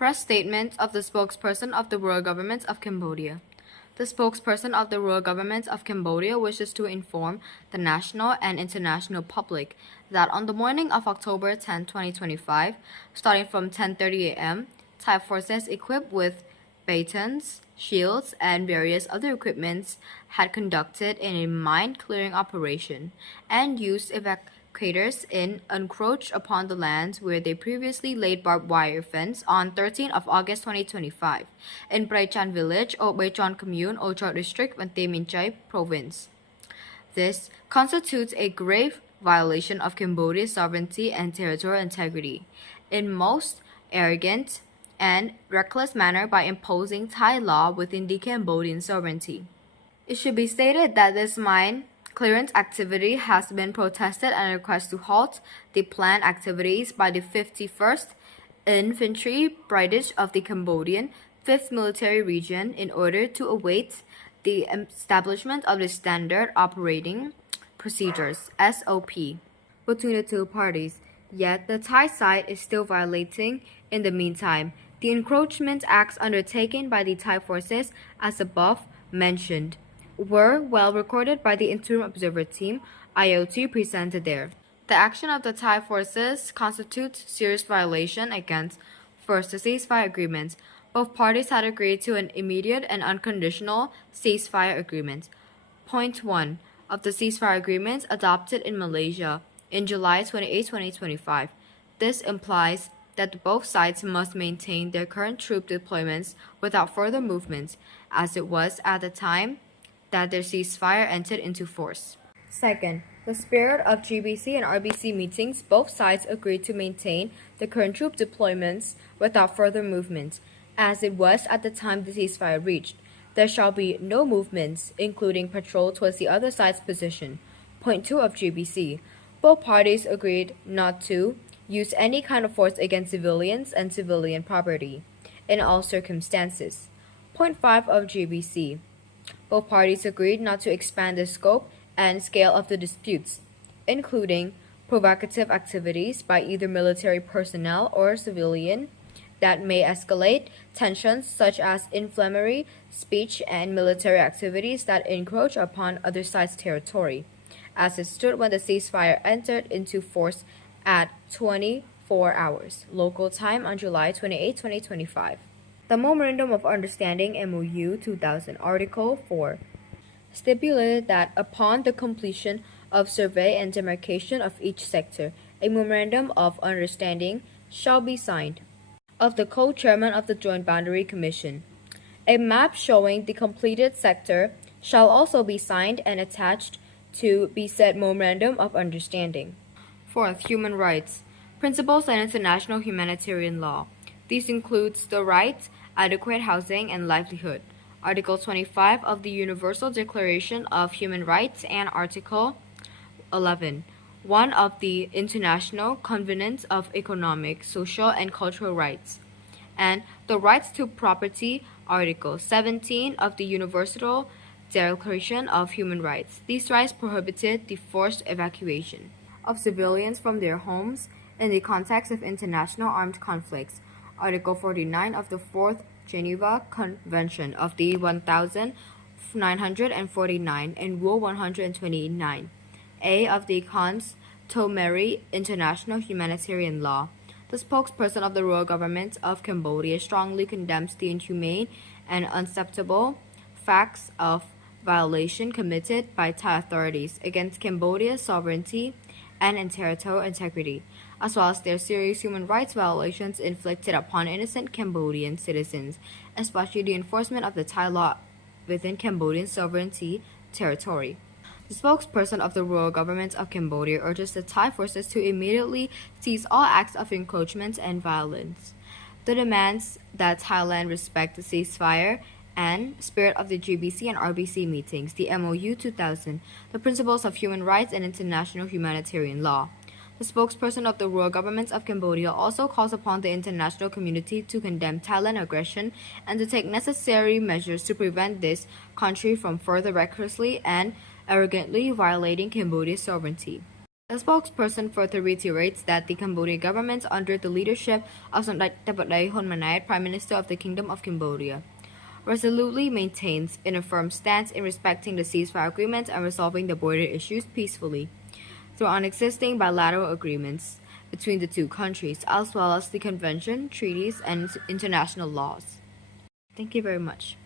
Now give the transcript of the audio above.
Press statement of the spokesperson of the Royal Government of Cambodia. The spokesperson of the Royal Government of Cambodia wishes to inform the national and international public that on the morning of October 10, 2025, starting from 10:30 a.m., Thai forces equipped with batons, shields, and various other equipments had conducted a mine-clearing operation and used evacuators in encroach upon the lands where they previously laid barbed wire fence on 13th of August 2025 in Praichan village, Obaichon commune, Ochot district, Vante Minchay province. This constitutes a grave violation of Cambodia's sovereignty and territorial integrity in most arrogant and reckless manner by imposing Thai law within the Cambodian sovereignty. It should be stated that this mine clearance activity has been protested and requests to halt the planned activities by the 51st Infantry Brigade of the Cambodian 5th Military Region in order to await the establishment of the Standard Operating Procedures (SOP) between the two parties. Yet the Thai side is still violating. In the meantime, the encroachment acts undertaken by the Thai forces, as above mentioned, were well recorded by the Interim Observer Team (IOT) presented there. The action of the Thai forces constitutes serious violation against first the ceasefire agreement. Both parties had agreed to an immediate and unconditional ceasefire agreement. Point 1 of the ceasefire agreement adopted in Malaysia in July 28, 2025. This implies that both sides must maintain their current troop deployments without further movement, as it was at the time that their ceasefire entered into force. Second, the spirit of GBC and RBC meetings, both sides agreed to maintain the current troop deployments without further movement, as it was at the time the ceasefire reached. There shall be no movements, including patrol towards the other side's position. Point 2 of GBC. Both parties agreed not to use any kind of force against civilians and civilian property in all circumstances. Point 5 of GBC. Both parties agreed not to expand the scope and scale of the disputes, including provocative activities by either military personnel or civilian that may escalate tensions, such as inflammatory speech and military activities that encroach upon other sides' territory, as it stood when the ceasefire entered into force at 24 hours local time on July 28, 2025. The Memorandum of Understanding MOU 2000 Article 4 stipulated that upon the completion of survey and demarcation of each sector, a Memorandum of Understanding shall be signed of the co-chairman of the Joint Boundary Commission. A map showing the completed sector shall also be signed and attached to the said Memorandum of Understanding. Fourth, human rights. Principles and international humanitarian law. These includes the right, adequate housing, and livelihood. Article 25 of the Universal Declaration of Human Rights and Article 11. 1 of the International Covenant of Economic, Social, and Cultural Rights, and the rights to property, Article 17 of the Universal Declaration of Human Rights. These rights prohibited the forced evacuation of civilians from their homes in the context of international armed conflicts, Article 49 of the Fourth Geneva Convention of the 1949 and Rule 129. A of the customary international humanitarian law. The spokesperson of the Royal Government of Cambodia strongly condemns the inhumane and unacceptable facts of violation committed by Thai authorities against Cambodia's sovereignty and territorial integrity, as well as their serious human rights violations inflicted upon innocent Cambodian citizens, especially the enforcement of the Thai law within Cambodian sovereignty territory. The spokesperson of the Royal Government of Cambodia urges the Thai forces to immediately cease all acts of encroachment and violence. The demands that Thailand respect the ceasefire and spirit of the GBC and RBC meetings, the MOU 2000, the principles of human rights and international humanitarian law. The spokesperson of the Royal Government of Cambodia also calls upon the international community to condemn Thailand's aggression and to take necessary measures to prevent this country from further recklessly and arrogantly violating Cambodia's sovereignty. The spokesperson further reiterates that the Cambodian government, under the leadership of Samdech Tapatday Honmanait, Prime Minister of the Kingdom of Cambodia, resolutely maintains in a firm stance in respecting the ceasefire agreement and resolving the border issues peacefully through existing bilateral agreements between the two countries, as well as the convention, treaties, and international laws. Thank you very much.